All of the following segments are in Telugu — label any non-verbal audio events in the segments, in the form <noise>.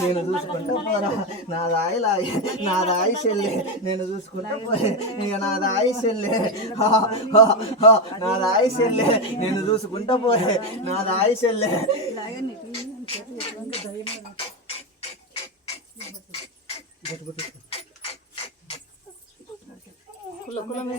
నేను చూసుకుంటా పోరా. నా దాయి లాయి నా దాయి చెల్లి. నేను చూసుకుంటా పోయి ఇక నా దాయి చెల్లి. నా దాయి చెల్లి. నేను చూసుకుంటా పోయి నా దాయి చెల్లి. అసలు అవుతుంది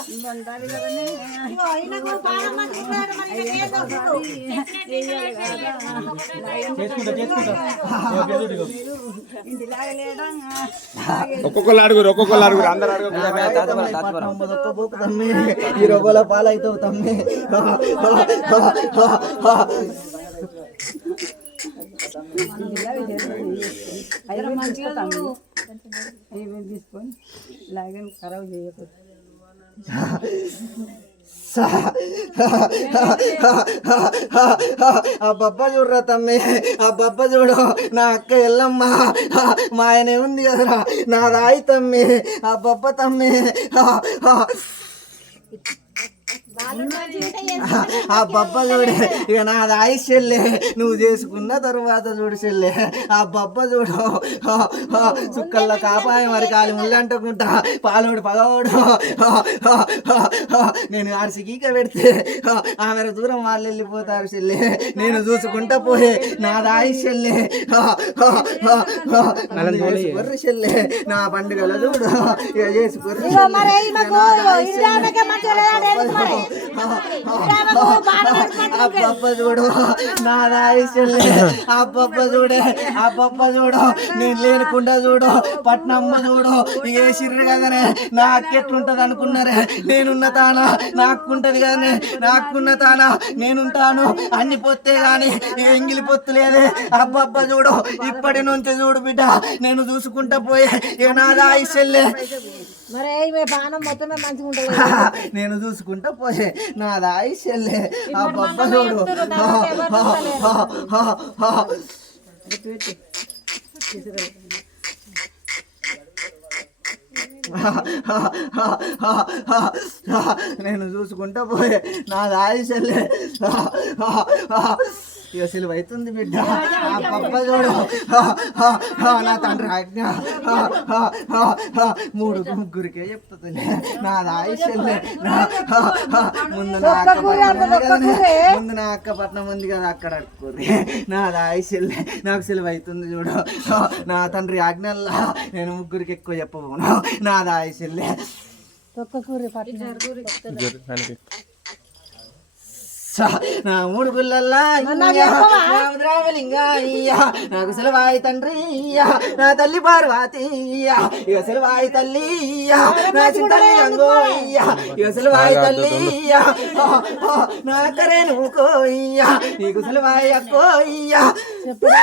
ఒక్కొక్కరు అడుగురు ఒక్కొక్కరు అడుగురు అందరు ఈ రొగల పాలవుతావు తమ్మి. తీసుకొని? లాగే ఖరాబ్ చేయకూడదు <laughs> ఆ బబ్బ చూడరా తమ్మి ఆ బబ్బ చూడు నా అక్క ఎల్లమ్మ. మా ఆయన ఉంది కదరా. నా రాయి తమ్మి ఆ బబ్బ తమ్మి. ఆ బబ్బ చూడే ఇక నా రాయి చెల్లె. నువ్వు చేసుకున్న తర్వాత చూడు చెల్లె. ఆ బబ్బ చూడు చుక్కల్లో కాపాయ మరి కాలి ముళ్ళంటుకుంటా పాలోడు పగవాడు. నేను ఆడ సిగీక పెడితే ఆమె దూరం వాళ్ళు వెళ్ళిపోతారు చెల్లె. నేను చూసుకుంటా పోయే. నా రాయి చెల్లె. చేసుకుర్రి చెల్లె. నా పండుగల చూడు ఇక చేసుకుర్రి అబ్బబ్బ చూడు. నా అబ్బబ్బ చూడే. అబ్బబ్బ చూడు. నేను లేనుకుండా చూడు. పట్నమ్మ చూడు. ఏ సిర్రు కదనే. నాకెట్లుంటది అనుకున్నారే. నేనున్న తానా? నాకుంటది కదనే. నాకున్న తానా? నేనుంటాను. అన్ని పొత్తే గాని ఈ ఎంగిలి పొత్తు లేదే. అబ్బబ్బ చూడు. ఇప్పటి నుంచి చూడు బిడ్డ. నేను చూసుకుంటా పోయే. ఇక నా రాయి చెల్లె మరి ఈమె బాణం మొత్తమే మంచిగా ఉంటుంది <laughs> నేను చూసుకుంటా పోయే. నా రాయి చెల్లె. ఆ బొబ్బ చూడు. నేను చూసుకుంటా పోయే. నా రాయి చెల్లె. ఇక సిలువ అవుతుంది బిడ్డ. <laughs> ఆ పప్ప చూడు. <laughs> <laughs> నా తండ్రి ఆజ్ఞ. మూడు ముగ్గురికే చెప్తుంది. నా చెల్లె. ముందు నా పట్నం ముందు నా అక్క పట్నం ఉంది కదా అక్కడ అడుక్కోరి నా చెల్లె నాకు సిలువ అవుతుంది చూడు. నా తండ్రి ఆజ్ఞల్లా నేను ముగ్గురికి ఎక్కువ చెప్పబోను. నా రాయి చెల్లె. తొక్క కూర పట్టిన స- నా మూడు గుల్లల్లా రామలింగా నాకు సెలవాయి తండ్రి ఇయ్యా. నా తల్లి పార్వతి ఇయ్యా. ఇక సెలవాయి తల్లి ఇయ్యా. నా చింతల్లి గంగో ఇయ్యా. ఇక సెలవాయి తల్లి నా అక్కరే నువ్వుకో ఇయ్యా. నీకు సెలవాయి అక్కో ఇయ్యా. చెప్పడు